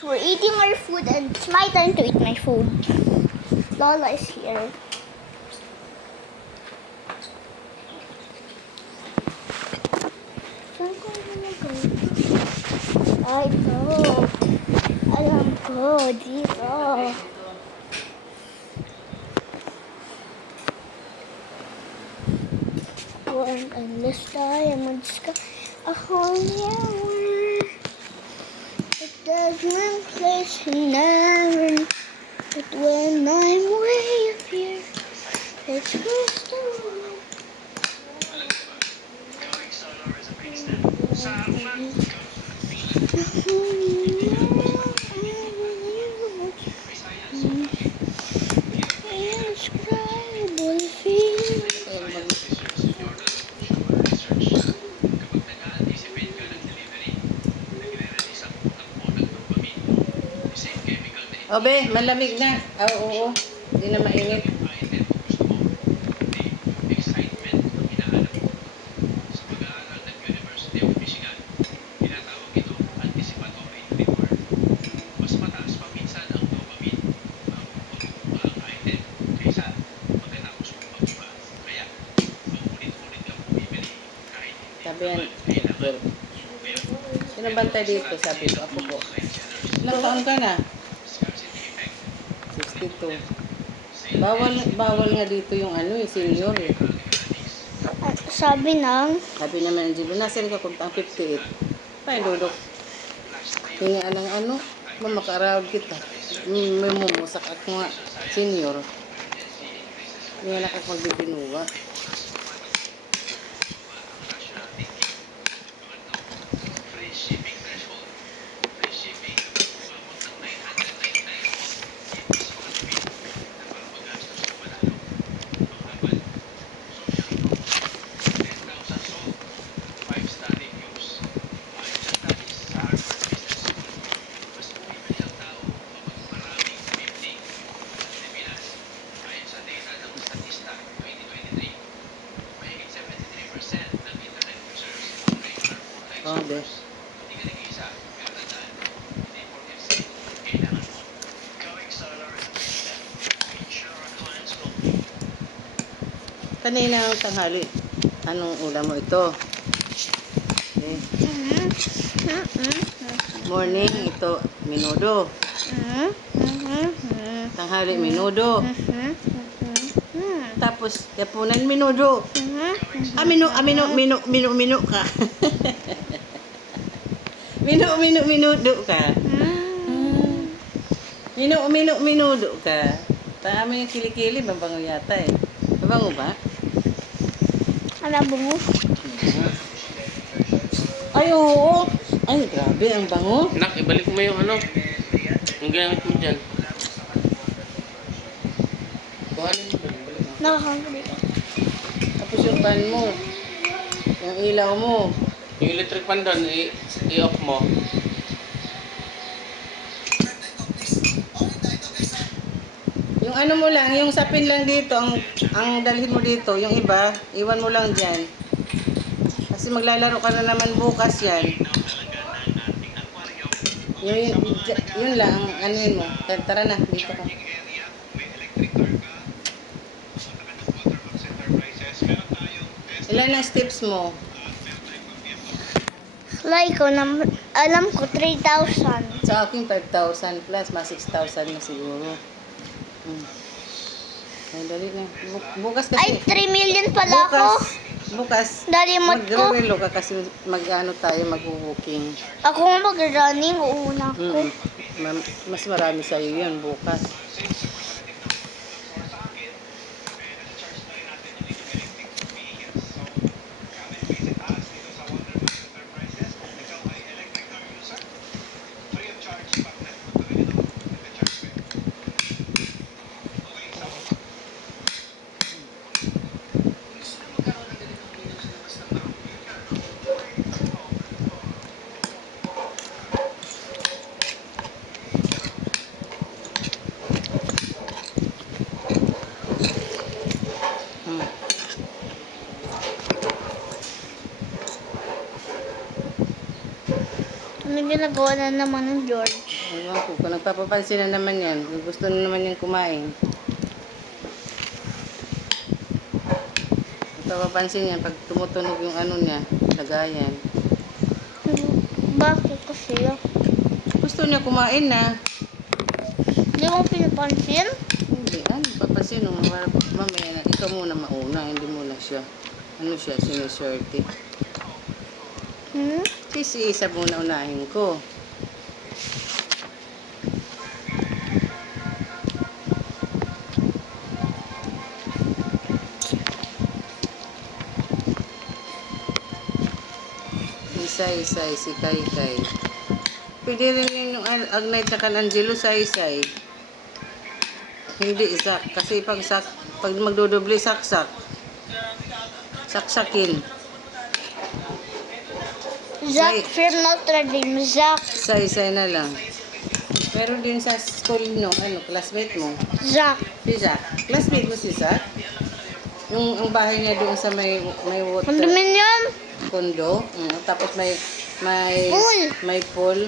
We're eating our food and it's my time to eat my food. Lola is here. Saan ko nilagay? Ay, ito. Alam ko, dito. One endless diamonds ka. A holy hour. It doesn't place in heaven. But when I'm way up here, it's crystal. Indescribable feeling. Obe, malamig na. Oo. Hindi na mainit. Sabi yan, sino bantay dito? Sabi ko, ako po. Ilang taon ka na? 62. Bawal nga dito yung senior eh. Sabi naman Angelo, nasan ka kung ang 58? Paano dudok? Hingaan ng mamakarawag kita. May mumusak ako nga, senior. Hindi nga nakapagbibinuwa. Oh, de. Kanina ang tanghali, anong ulam mo ito? Okay. Morning, ito, minudo. Tanghali, minudo. Tapos, yapunan, minudo. Minu ka. Minudo ka. Minudo ka. Tama yung kilikili, mabango yata eh. Mabango ba? alam mo? Ay, oo. Ay, grabe, ang bango. Nak, ibalik mo yung yung ginamit mo dyan. Kuhanin mo dyan, ibalik mo. Nakakangkuli ka. Tapos yung pan mo. Yung ilaw mo. Yung electric fan doon, i-off mo. Yung mo lang, yung sapin lang dito, ang dalhin mo dito, yung iba, iwan mo lang dyan. Kasi maglalaro ka na naman bukas yan. Yun lang, mo. Tara na, dito ka. Ilan ang steps mo? Like ko, alam ko 3,000. Sa akin 5,000 plus, mas 6,000 na siguro. Ay, dali na. Bukas kasi. Ay, 3 million pala ako. Bukas. Dalimot ko. Mag-relo ka kasi tayo mag-walking. Ako nga mag-running, uuna ko. Mas marami sa'yo yun bukas. Ano ginagawa na naman ng George? Ewan Kung nagpapapansin na naman yan, kung gusto na naman yung kumain. Nagpapapansin yan pag tumutunog yung ano niya, lagayan. Bakit kasi? Gusto niya kumain na. Hindi mo pinapansin? Hindi, papansin mo, mamaya na, ikaw muna mauna, hindi muna siya. Ano siya, siniswerte. Hmm? Si isa muna unahin ko. Isa-isay, si Kay-Kay. Pwede rin yun yung Agnay at Angelo, say-say. Hindi isak. Kasi pag magdodoble, saksak. Saksakin. Zach from Notre Dame. Zach. Say-say na lang. Meron din sa school no, classmate mo. Zach. Si Zach. Classmate mo si Zach? Ang bahay niya doon sa may water. Condominium? Kondo. Tapos may Pool. May pool.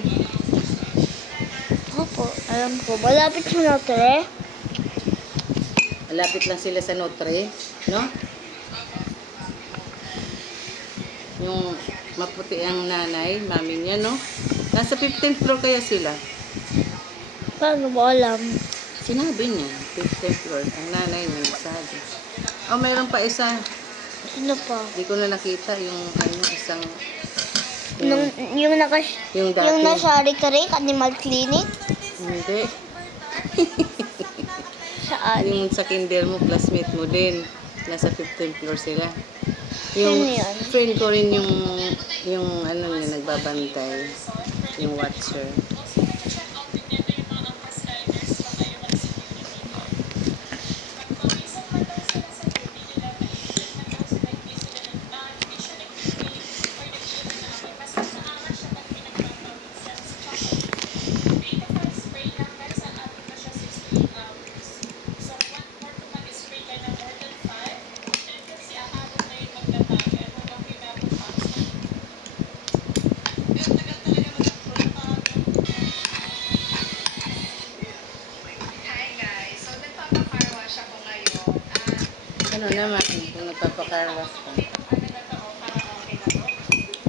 Opo, alam ko. Malapit sa Notre. Malapit lang sila sa Notre, no? Yung maputi ang nanay, mami niya, no? Nasa 15th floor kaya sila. Paano mo alam? Sinabi niya, 15th floor. Ang nanay niya nagsabi. Oh, mayroon pa isa. Sino pa? Hindi ko na nakita yung isang Yung dati. yung nasa Ricarik Animal Clinic? Hindi. Saan? Yung sa kinder mo, classmate mo din. Nasa 15th floor sila. Sino yun? Friend ko rin yung niya, nagbabantay. Yung watcher. Ano naman, kung nagpapakarwas ka.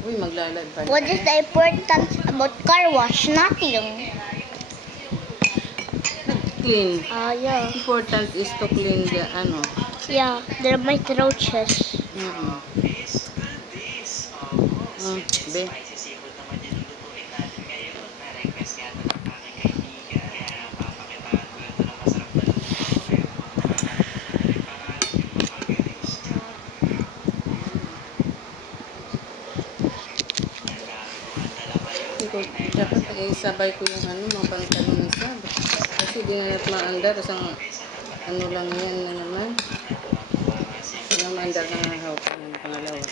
Uy, maglalad pa. What is the importance about car wash? Nothing. Clean. Yeah. Important is to clean the Yeah, there might roaches. Be. Dapat sabay ko yung mga pantalon ng sab. Kasi di na natin maandar. Ang lang yan na naman. Yung maandar na nahaw pa ng pangalawa.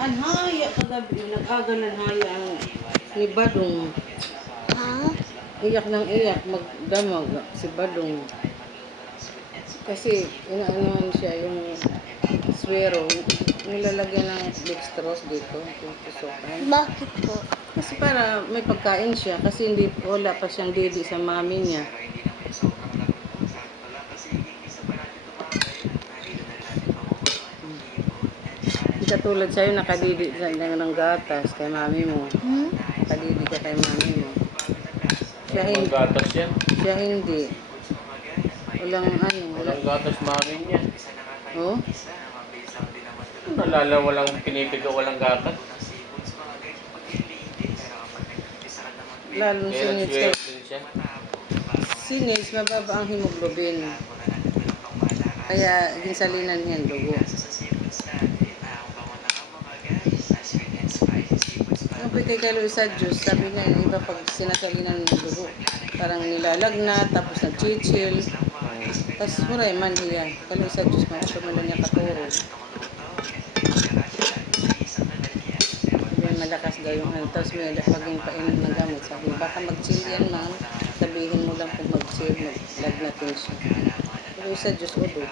Anhaya kagabi, nag-aga ng haya ni Badong. Ha? Iyak ng iyak, magdamag si Badong. Kasi inaanohan siya yung swero, nilalagyan ng dextrose dito, yung tusukan. Bakit po? Kasi para may pagkain siya, kasi wala pa siyang didi sa mami niya. katulad sa'yo, nakadidi sa ng gatas kay mami mo. Hmm? Nakadidi ka kay mami mo. Siya Walang hindi. gatas yan. Siya hindi. Walang ano, Walang gatas mami niya. Oh? Nalala, walang pinipigaw, walang gatas. Lalong Kaya singits nag-swear ka. din siya. Singits, mababa ang hemoglobin. Kaya ginsalinan niyan dugo. Ang kay Kalo sa Diyos, sabi niya, yung iba pag sinasalinan ng dugo, parang nilalagnat, tapos nagchichil. Tapos muray man hiya. Kalo sa Diyos, makapamala niya katuro. Sabi, malakas daw yung ano. Tapos may paging painom ng gamot. Sabi, baka mag-chill yan, ma'am. Sabihin mo lang kung mag-chill, maglagnatin siya. Kalo sa Diyos, udo.